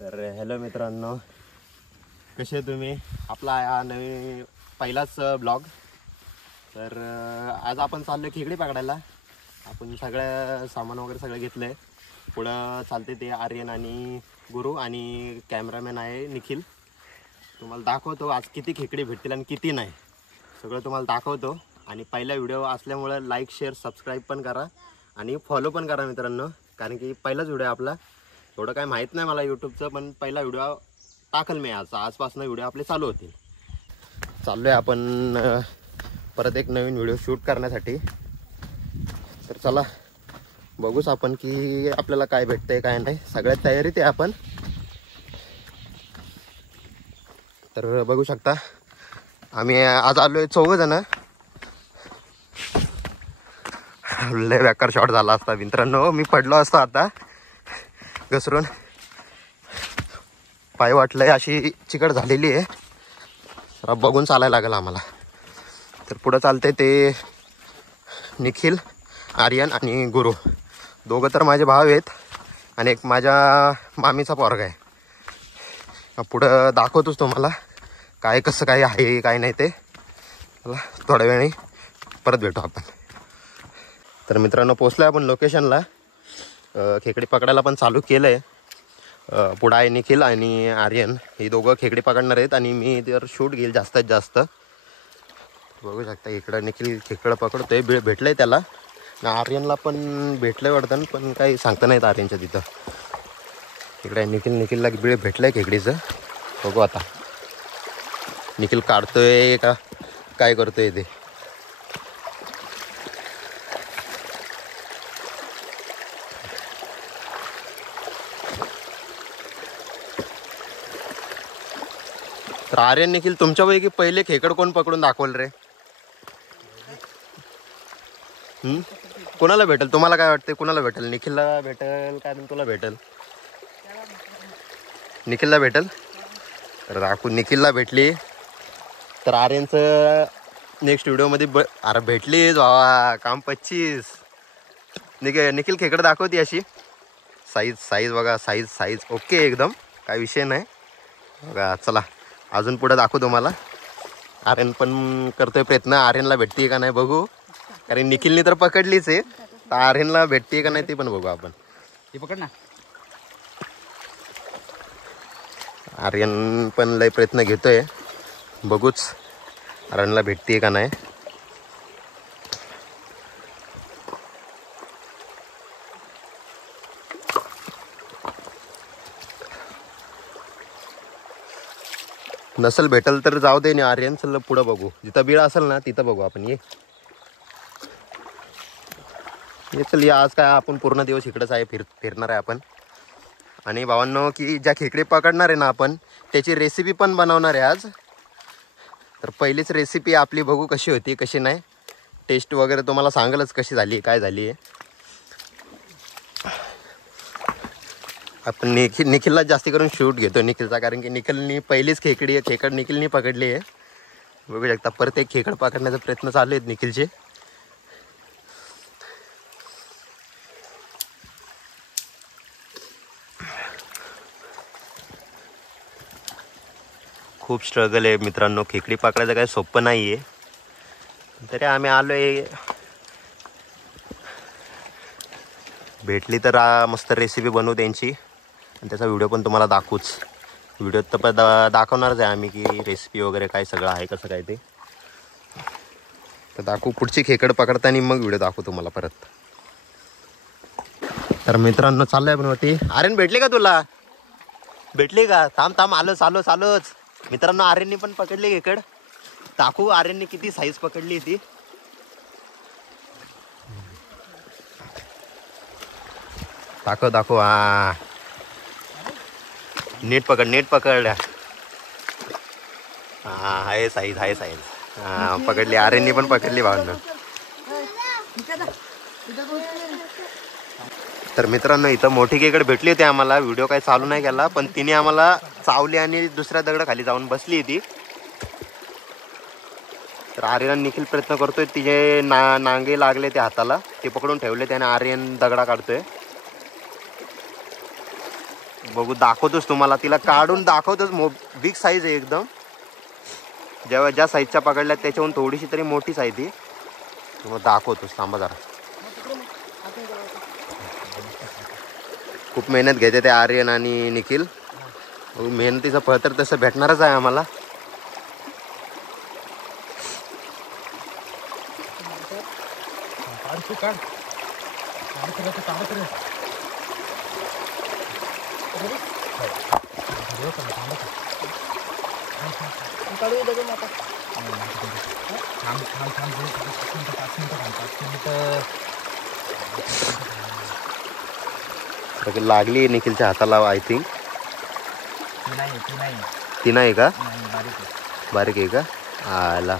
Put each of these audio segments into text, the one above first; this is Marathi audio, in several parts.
तर हॅलो मित्रांनो, कसे तुम्ही? आपला हा नवीन पहिलाच ब्लॉग. तर आज आपण चाललो खेकडी पकडायला. आपण सगळं सामान वगैरे सगळं घेतलं आहे. पुढं चालते ते आर्यन आणि गुरु आणि कॅमेरामॅन आहे निखिल. तुम्हाला दाखवतो आज किती खेकडी भेटतील आणि किती नाही, सगळं तुम्हाला दाखवतो. आणि पहिला व्हिडिओ असल्यामुळं लाईक शेअर सबस्क्राईब पण करा आणि फॉलो पण करा मित्रांनो, कारण की पहिलाच व्हिडिओ आपला. थोडं काय माहीत नाही मला यूट्यूबचं, पण पहिला व्हिडिओ टाकल मी आजपासून व्हिडिओ आपले चालू होतील. चाललो आहे आपण परत एक नवीन व्हिडिओ शूट करण्यासाठी. तर चला बघूच आपण की आपल्याला काय भेटतंय काय नाही. सगळ्यात तयारीत आहे आपण. तर बघू शकता आम्ही आज आलो आहे 4 जण. लय बेकार शॉट झाला असता मित्रांनो, मी पडलो असतो आता घसरून. पाय वाटलंय अशी चिकट झालेली आहे. जरा बघून चालायला लागेल आम्हाला. तर पुढं चालते ते निखिल, आर्यन आणि गुरु. दोघं तर माझे भाव आहेत आणि एक माझ्या मामीचा पोरगा आहे. पुढं दाखवतोच तुम्हाला काय कसं काय आहे काय नाही ते. चला थोड्या वेळाने परत भेटू आपण. तर मित्रांनो पोचलो आहे आपण लोकेशनला. खेकडी पकडायला पण चालू केलं आहे. पुढं आहे निखिल आणि आर्यन, हे दोघं खेकडी पकडणार आहेत आणि मी तर शूट घेईल जास्तीत जास्त. बघू शकता इकडं निखिल खेकडं पकडतोय. भेटलंय त्याला. आर्यनला पण भेटलंय वाटतं, पण काही सांगता नाहीत आर्यनच्या तिथं. इकडे निखिलला बिळ भेटलंय खेकडीचं. बघू आता निखिल काढतोय का काय करतोय ते. तर आर्यन निखिल तुमच्यापैकी पहिले खेकड कोण पकडून दाखवल रे? कोणाला भेटेल? तुम्हाला काय वाटते कोणाला भेटेल? निखिलला भेटेल काय तुला भेटेल? निखिलला भेटेल. तर दाखवू निखिलला भेटली तर आर्यनचं नेक्स्ट व्हिडिओमध्ये अरे भेटलीच भावा, काम 25. निखिल खेकड दाखवती अशी साईज बघा. साईज ओके एकदम, काय विषय नाही बघा. चला अजून पुढे दाखवू तुम्हाला. आर्यन पण करतोय प्रयत्न, आर्यनला भेटते का नाही बघू. कारण निखिलने तर पकडलीच आहे, तर आर्यनला भेटते का नाही ते पण बघू आपण. हे पकड ना. आर्यन पण लय प्रयत्न घेतोय, बघूच आर्यनला भेटते का नाही. नसल भेटल तर जाऊ दे. आर्यन चल पुढं बघू, जिथं बिळ असेल ना तिथं बघू आपण. ये चल या. आज काय आपण पूर्ण दिवस इकडंच आहे, फिरणार आहे आपण. आणि भावांनो की ज्या खेकडे पकडणार आहे ना आपण, त्याची रेसिपी पण बनवणार आहे आज. तर पहिलीच रेसिपी आपली बघू कशी होती कशी नाही. टेस्ट वगैरे तुम्हाला सांगलच कशी झाली काय झाली आहे. आपण निखिलला जास्ती करून शूट घेतो निखिलचा, कारण की निखिलनी पहिलीच खेकड निखिलनी पकडली आहे. बघू शकता परत एक खेकड पकडण्याचा प्रयत्न चालू आहेत निखिलचे. खूप स्ट्रगल आहे मित्रांनो, खेकडी पकडायचं काही सोपं नाही आहे. तरी आम्ही आलो आहे. भेटली तर मस्त रेसिपी बनवू त्यांची आणि त्याचा व्हिडिओ पण तुम्हाला दाखवूच. व्हिडिओत तर पण दाखवणारच आहे आम्ही की रेसिपी वगैरे काय सगळं आहे कसं काय ते. तर दाखवू पुढची खेकड पकडताना, मग व्हिडिओ दाखवू तुम्हाला परत. तर मित्रांनो चाललंय पण होती. आर्यन भेटली का तुला? भेटली का? थांब आलोच. मित्रांनो आर्यननी पण पकडली खेकड. दाखवू आर्यननी किती साईज पकडली ती. दाखव. हा नीट पकड. हा आहे साईज. हा पकडली. आर्यननी पण पकडली भावांना. तर मित्रांनो इथं मोठी खेकड भेटली होती आम्हाला. व्हिडिओ काही चालू नाही केला, पण तिने आम्हाला चावली आणि दुसऱ्या दगडाखाली जाऊन बसली ती. तर आर्यन निखिल प्रयत्न करतोय, तिचे नांगे लागले ते हाताला, ते पकडून ठेवले त्याने. आर्यन दगडा काढतोय. बघू दाखवतोच तुम्हाला, तिला काढून दाखवतोच. बिग साईज आहे एकदम. जेव्हा ज्या साईजच्या पकडल्यात त्याच्याहून थोडीशी तरी मोठीच आहे ती. तुम्हाला दाखवतोच, थांबा जरा. खूप मेहनत घेते ते आर्यन आणि निखिल. मेहनतीचं फळ तर तसं भेटणारच आहे आम्हाला. लागली निखिलच्या हाताला आय थिंक. ती नाही का? बारीक आहे का? आला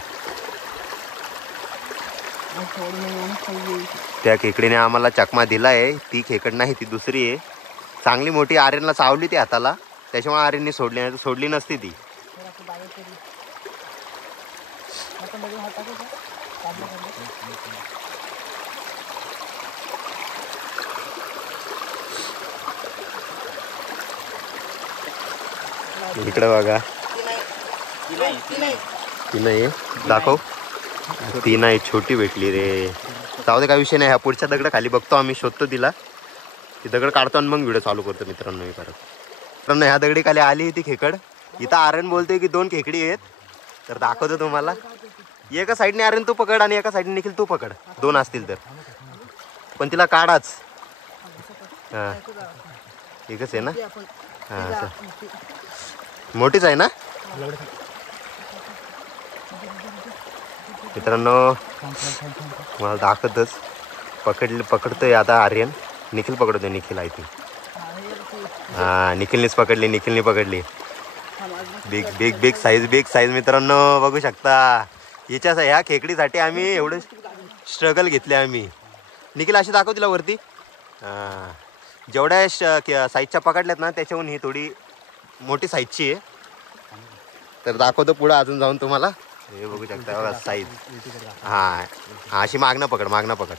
त्या खेकडीने आम्हाला चकमा दिलाय. ती खेकड नाही, ती दुसरी आहे. चांगली मोठी. आर्यनला चावली ती हाताला, त्याच्यामुळे आर्यनने सोडली, नाही तर सोडली नसती ती. इकडे बघा, ती नाही दाखव. ती नाही, छोटी भेटली रे. जाऊ दे, काय विषय नाही. ह्या पुढच्या दगड खाली बघतो आम्ही, शोधतो तिला. ती दगड काढतो आणि मग व्हिडिओ चालू करतो मित्रांनो. मी परत मित्रांनो ह्या दगडी खाली आली ती खेकड. इथं आर्यन बोलतोय की 2 खेकडी आहेत, तर दाखवतो तुम्हाला. एका साईडने आर्यन तू पकड आणि एका साईडने निखिल तू पकड. 2 असतील तर, पण तिला काढाच. हां एकच आहे ना? हां मोठीच आहे ना मित्रांनो. मला दाखवतच. पकडतोय आता आर्यन. निखिल पकडतोय. निखिल आहे ती. हां निखिलनेच पकडली. निखिलने पकडली. Big big big size, big size मित्रांनो बघू शकता. ह्या खेकडीसाठी आम्ही एवढं स्ट्रगल घेतले आम्ही. निखिल अशी दाखव तिला वरती. हां जेवढ्या साईजच्या पकडल्यात ना त्याच्याहून ही थोडी मोठी साईजची आहे. तर दाखवतो पुढं अजून जाऊन तुम्हाला. हे बघू शकता साईज. हां अशी मागणं पकड.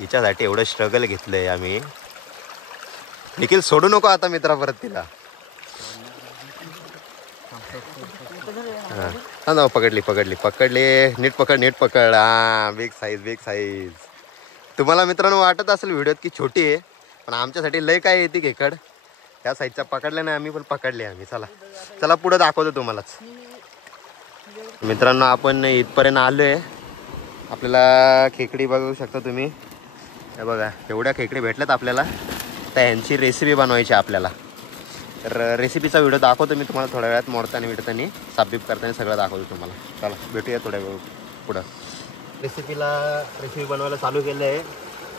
हिच्यासाठी एवढं स्ट्रगल घेतलंय आम्ही. निखिल सोडू नको आता मित्रा परत तिला. हां पकडली. नीट पकड. हां बिग साईज. तुम्हाला मित्रांनो वाटत असेल व्हिडिओत की छोटी आहे, पण आमच्यासाठी लय काय येते खेकड. त्या साईजच्या पकडल्या नाही आम्ही, पण पकडले आम्ही. चला पुढे दाखवतो तुम्हालाच. मित्रांनो आपण इथपर्यंत आलोय. आपल्याला खेकडी बघू शकता तुम्ही. हे बघा एवढ्या खेकडी भेटल्यात आपल्याला. तर ह्यांची रेसिपी बनवायची आपल्याला. तर रेसिपीचा व्हिडिओ दाखवतो मी तुम्हाला थोड्या वेळात. मोडताना साफबीप करताना सगळं दाखवतो तुम्हाला. चला भेटूया थोड्या वेळ पुढं. रेसिपी बनवायला चालू केलं आहे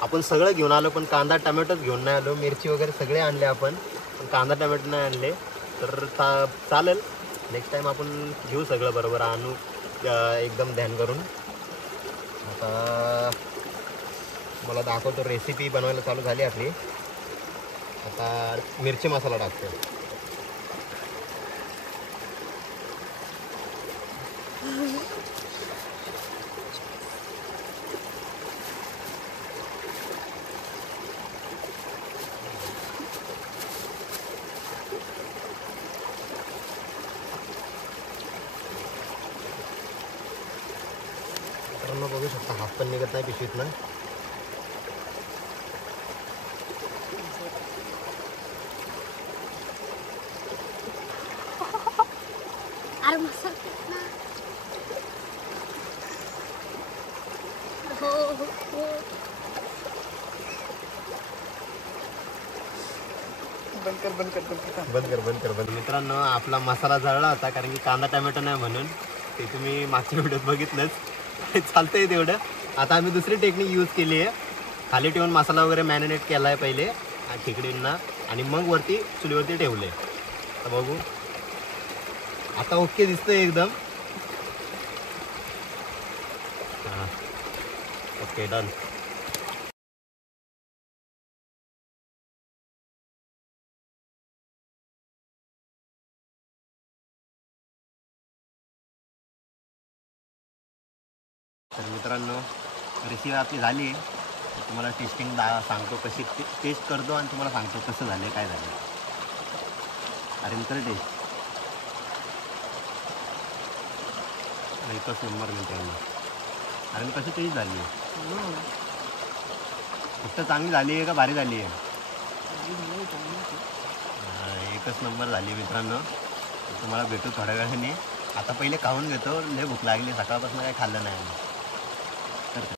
आपण. सगळं घेऊन आलो, पण कांदा टमॅटोच घेऊन नाही आलो. मिरची वगैरे सगळे आणले आपण, पण कांदा टमॅटो नाही आणले. तर चालेल, नेक्स्ट टाईम आपण घेऊ सगळं बरोबर, आणू एकदम ध्यान करून. आता मला दाखवतो. रेसिपी बनवायला चालू झाली आपली. आता मिरची मसाला टाकतो. बघू शकता हात पण निघत नाही पिशवीत ना. बंद कर. मित्रांनो आपला मसाला जळला होता, कारण की कांदा टमॅटो नाही म्हणून. ते तुम्ही मागच्या व्हिडिओत बघितलंच. चालतंय तेवढं. आता आम्ही दुसरी टेक्निक यूज केली आहे. खाली ठेवून मसाला वगैरे मॅरिनेट केला आहे पहिले खेकडींना, आणि मग वरती चुलीवरती ठेवले. तर बघू आता ओके दिसतंय एकदम. हां ओके डन. तर मित्रांनो रेसिपी आपली झाली आहे. तुम्हाला टेस्टिंग सांगतो, कशी टेस्ट करतो आणि तुम्हाला सांगतो कसं झालं काय झालं. आर्यन कर टेस्ट. एकच नंबर मित्रांनो. आर्यन कशी टेस्ट झाली आहे? फक्त चांगली झाली आहे का भारी झाली आहे? एकच नंबर झाली मित्रांनो. तुम्हाला भेटू थोड्या वेळाने. आता पहिले खाऊन घेतो, लय भूक लागली, सकाळपासून काही खाल्लं नाही.